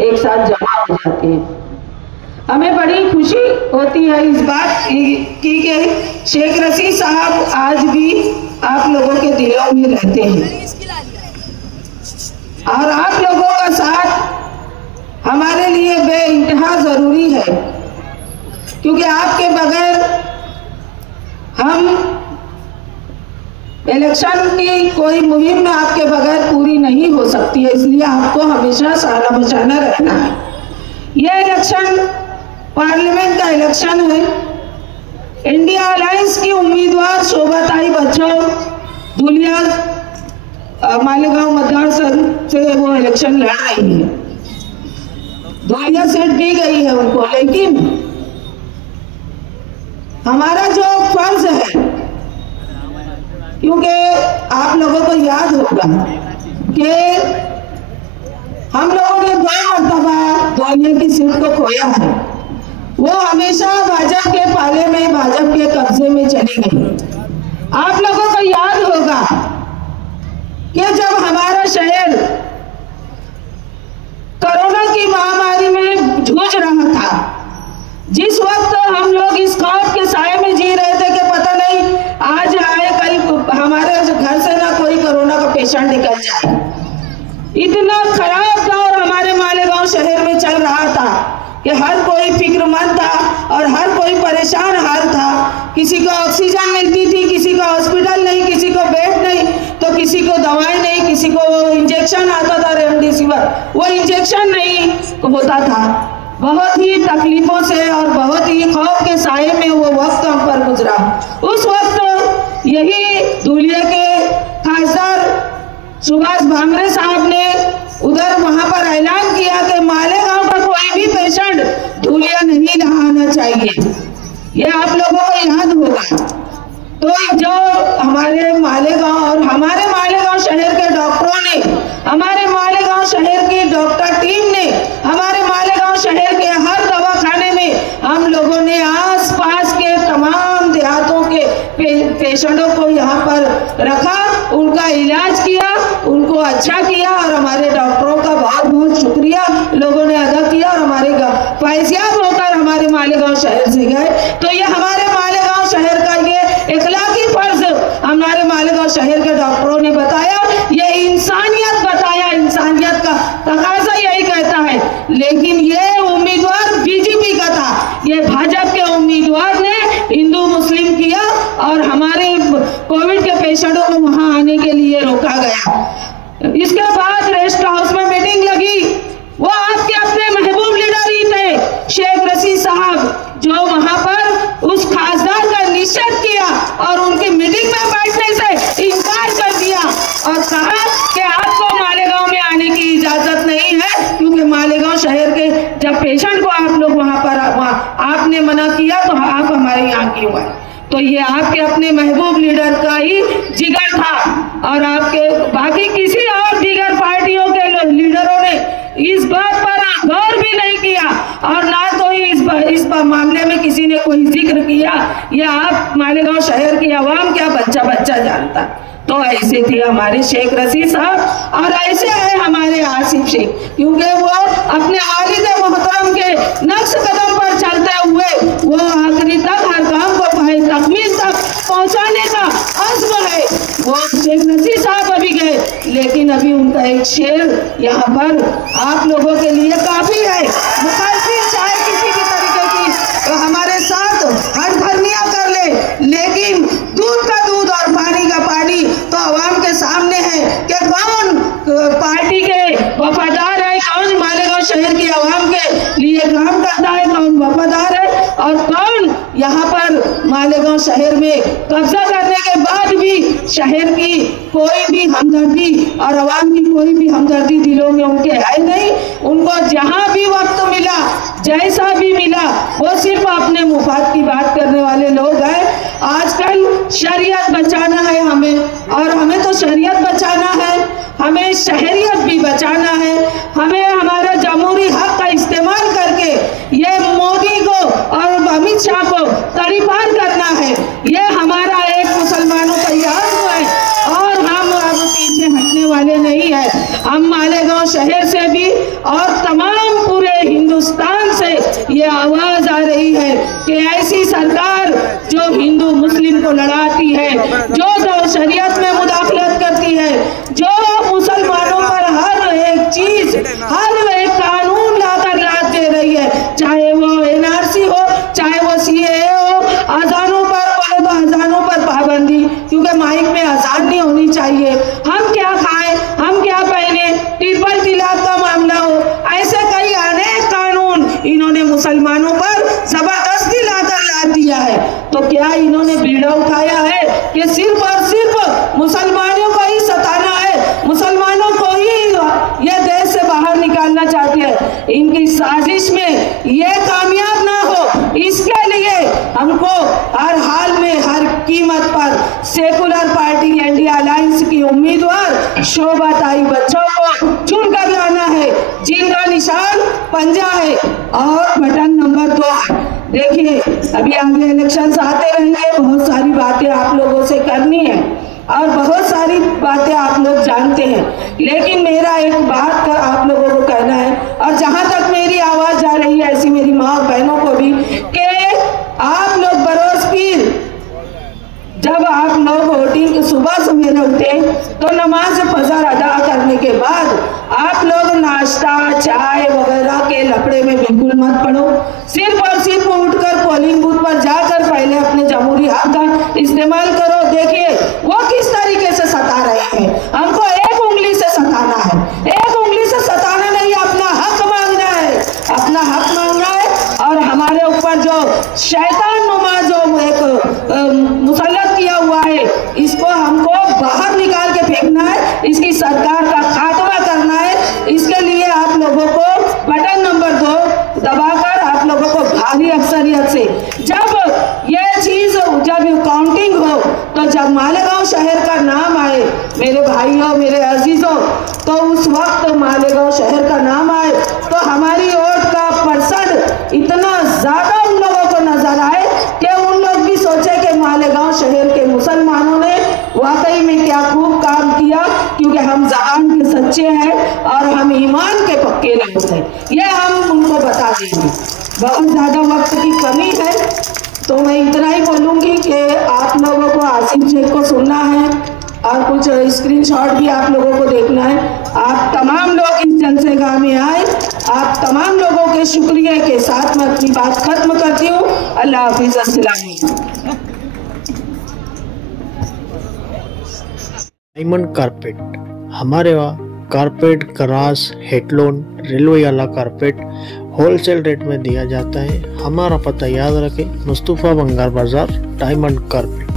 एक साथ जमा हो जाते हैं। हमें बड़ी खुशी होती है इस बात की कि शेख रशीद साहब आज भी आप लोगों के दिलों में रहते हैं और आप लोगों का साथ हमारे लिए बेइंतहा ज़रूरी है, क्योंकि आपके बगैर हम इलेक्शन की कोई मुहिम में आपके बगैर पूरी नहीं हो सकती है। इसलिए आपको हमेशा साला बचाना रहना है। यह इलेक्शन पार्लियामेंट का इलेक्शन है। इंडिया अलायंस की उम्मीदवार शोभाताई बच्चों धुलिया मालेगांव मतदार संघ से वो इलेक्शन लड़ रही है। धुलिया सीट दी गई है उनको, लेकिन हमारा जो फर्ज है, क्योंकि आप लोगों को याद होगा कि हम लोगों ने 2 मरतबा धुलिया की सीट को खोया है। वो हमेशा भाजपा के पाले में, भाजपा के कब्जे में चली गई। आप लोगों को याद होगा कि जब हमारा शहर कोरोना की महामारी में जूझ रहा था, जिस वक्त हम लोग इस खौफ के साए में जी रहे थे कि पता नहीं आज आए कल हमारे घर से ना कोई कोरोना का पेशेंट निकल जाए, इतना खराब दौर हमारे मालेगांव शहर में चल रहा था कि हर कोई फिक्रमंद था और हर कोई परेशान हाल था। किसी को ऑक्सीजन मिलती थी, किसी को हॉस्पिटल नहीं, किसी को बेड नहीं, तो किसी को दवाई नहीं, किसी को इंजेक्शन आता था रेमडेसिविर, वो इंजेक्शन नहीं होता था। बहुत ही तकलीफों से और बहुत ही खौफ के साए में वो वक्त हम पर गुजरा। उस वक्त यही धुलिया के खासदार सुभाष भामरे साहब ने उधर वहां पर ऐलान किया कि मालेगांव का कोई भी पेशेंट धुलिया नहीं आना चाहिए। ये आप लोगों को याद होगा। तो जो हमारे मालेगांव और हमारे मालेगांव शहर के डॉक्टरों ने, हमारे मालेगांव शहर की डॉक्टर टीम ने, हमारे मालेगांव शहर के हर दवाखाने में हम लोगों ने आस पास के तमाम देहातों के पेशेंटों को यहाँ पर रखा, उनका इलाज किया, उनको अच्छा किया और हमारे डॉक्टरों का बहुत बहुत शुक्रिया लोगों ने अदा किया और हमारे फैज़याब होकर हमारे मालेगांव शहर से गए। तो ये हमारे मालेगांव शहर का ये इखलाकी फर्ज हमारे मालेगांव शहर के डॉक्टरों ने बताया, ये इंसानियत बताया, इंसानियत का तकाजा यही कहता है। लेकिन ये उम्मीदवार बीजेपी का था, ये भाजपा के उम्मीदवार ने हिंदू मुस्लिम किया और हमारे कोविड के पेशेंटों को वहां आने के लिए रोका गया। इसके बाद रेस्ट हाउस में मीटिंग लगी, वो आपके अपने महबूब लीडर ही थे शेख रशीद साहब, जो वहां पर उस खासदार का निषेध किया और उनकी मीटिंग में बैठने से इनकार कर दिया और कहा कि आपको मालेगांव में आने की इजाजत नहीं है, क्योंकि मालेगांव शहर के जब पेशेंट को आप लोग वहां पर आपने मना किया तो आप हमारे यहाँ क्यों आए। तो ये आपके अपने महबूब लीडर का ही जिगर था और आपके बाकी किसी और दीगर पार्टियों के लीडरों ने इस बात पर गौर भी नहीं किया और ना तो इस मामले में किसी ने कोई जिक्र किया। ये आप मालेगांव शहर की आवाम क्या बच्चा बच्चा जानता। तो ऐसे थे हमारे शेख रशीद साहब और ऐसे है हमारे आसिफ शेख, क्योंकि वो अपने वालिद मोहतरम के नक्श कदम पर चलते हुए वो आखिरी तक हर काम को तकमील तक पहुंचाने का अज़्म है। वो शेख रशीद साहब अभी गए, लेकिन अभी उनका एक शेर यहाँ पर आप लोगों के लिए काफी है। मुखालफी चाहे किसी भी तरीके की तो हमारे साथ हर धर्मिया कर ले, लेकिन दूध का दूध और पानी का पानी तो आवाम के सामने है कि कौन पार्टी के वफादार है, कौन मालेगांव शहर की आवाम के लिए काम करता है, कौन वफादार है और कौन यहाँ पर मालेगांव शहर में कब्जा करने के बाद भी शहर की कोई भी हमदर्दी और आवाम की कोई भी हमदर्दी दिलों में उनके है नहीं। उनको जहाँ भी वक्त मिला, जैसा भी मिला, वो सिर्फ अपने मुफाद की बात करने वाले लोग हैं। आजकल शरीयत बचाना है हमें, और हमें तो शरीयत बचाना है, हमें शहरियत भी बचाना है, हमें हमारा जमहूरी हक का इस्तेमाल करके ये मोदी को और अमित शाह को तड़ीपार करना है। ये हमारा एक मुसलमानों का याद है और हम अब पीछे हटने वाले नहीं है। हम मालेगांव शहर से भी और तमाम क्योंकि माइक में अजान नहीं होनी चाहिए। हम क्या खाएं, हम क्या पहने, ट्रिपल तलाक का मामला हो, ऐसे कई अनेक कानून इन्होंने मुसलमानों पर जबरदस्ती लाकर ला दिया है। तो क्या इन्होंने बीड़ा उठाया है कि सिर्फ और सिर्फ मुसलमानों को ही सताना है, मुसलमानों को ही ये देश से बाहर निकालना चाहते हैं। इनकी साजिश में ये कामयाब ना हो, इसके लिए हमको हर हाल में हर कीमत पर सेकुलर पार्टी इंडिया अलायंस की उम्मीदवार शोभा ताई बच्चों को चुनकर लाना है, जिनका निशान पंजा है और बटन नंबर 2 है। देखिए अभी आगे इलेक्शंस आते रहेंगे, बहुत सारी बातें आप लोगों से करनी है और बहुत सारी बातें आप लोग जानते हैं, लेकिन मेरा एक बात का आप लोगों को कहना है, और जहां तक मेरी आवाज जा रही है ऐसी मेरी माँ और बहनों को भी, कि आप लोग बरोज पीर जब आप लोग वोटिंग के सुबह सवेरे उठे तो नमाज फजर अदा करने के बाद आप लोग नाश्ता चाय वगैरह के लफड़े में बिल्कुल मत पड़ो। सिर्फ और सिर्फ उठकर पोलिंग बूथ पर जाकर पहले अपने जमहूरी हक का इस्तेमाल करो। देखिए वो किस तरीके से सता रहे हैं, हमको एक उंगली से सताना है, एक उंगली से सताना नहीं, अपना हक मांगना है, अपना हक मांगना है। और हमारे ऊपर जो शैतान नुमा जो एक मुसल्लत किया हुआ है, इसको हमको बाहर निकाल के फेंकना है, इसकी सरकार का खात्मा करना है। इसके लिए आप लोगों को बटन नंबर 2 दबाकर आप लोगों को भारी अक्सरियत से जब ये चीज जब काउंटिंग हो, तो जब मालेगांव शहर का नाम आए मेरे भाइयों मेरे अजीजों, तो उस वक्त मालेगांव शहर का नाम आए तो हमारी वोट का परसेंट इतना ज्यादा उन लोगों को नजर आए कि उन लोग भी सोचे कि मालेगांव शहर के मुसलमानों ने वाकई में क्या खूब काम किया, क्योंकि हम ज़बान के सच्चे हैं और हम ईमान के पक्के लोग हैं। ये हम उनको बता देंगे। बहुत ज़्यादा वक्त की कमी है तो मैं इतना ही बोलूँगी कि आप लोगों को आसिफ शेख को सुनना है और कुछ स्क्रीनशॉट भी आप लोगों को देखना है। आप तमाम लोग इस जलसेगाह में आए, आप तमाम लोगों के शुक्रिया के साथ मैं अपनी बात खत्म करती हूँ। अल्लाह हाफिज़, अस्सलाम वालेकुम। डायमंड कारपेट, हमारे वहाँ कारपेट, ग्रास, हेडलोन, रेलवे वाला कारपेट होलसेल रेट में दिया जाता है। हमारा पता याद रखें, मुस्तफ़ा बंगार बाजार, डायमंड कारपेट।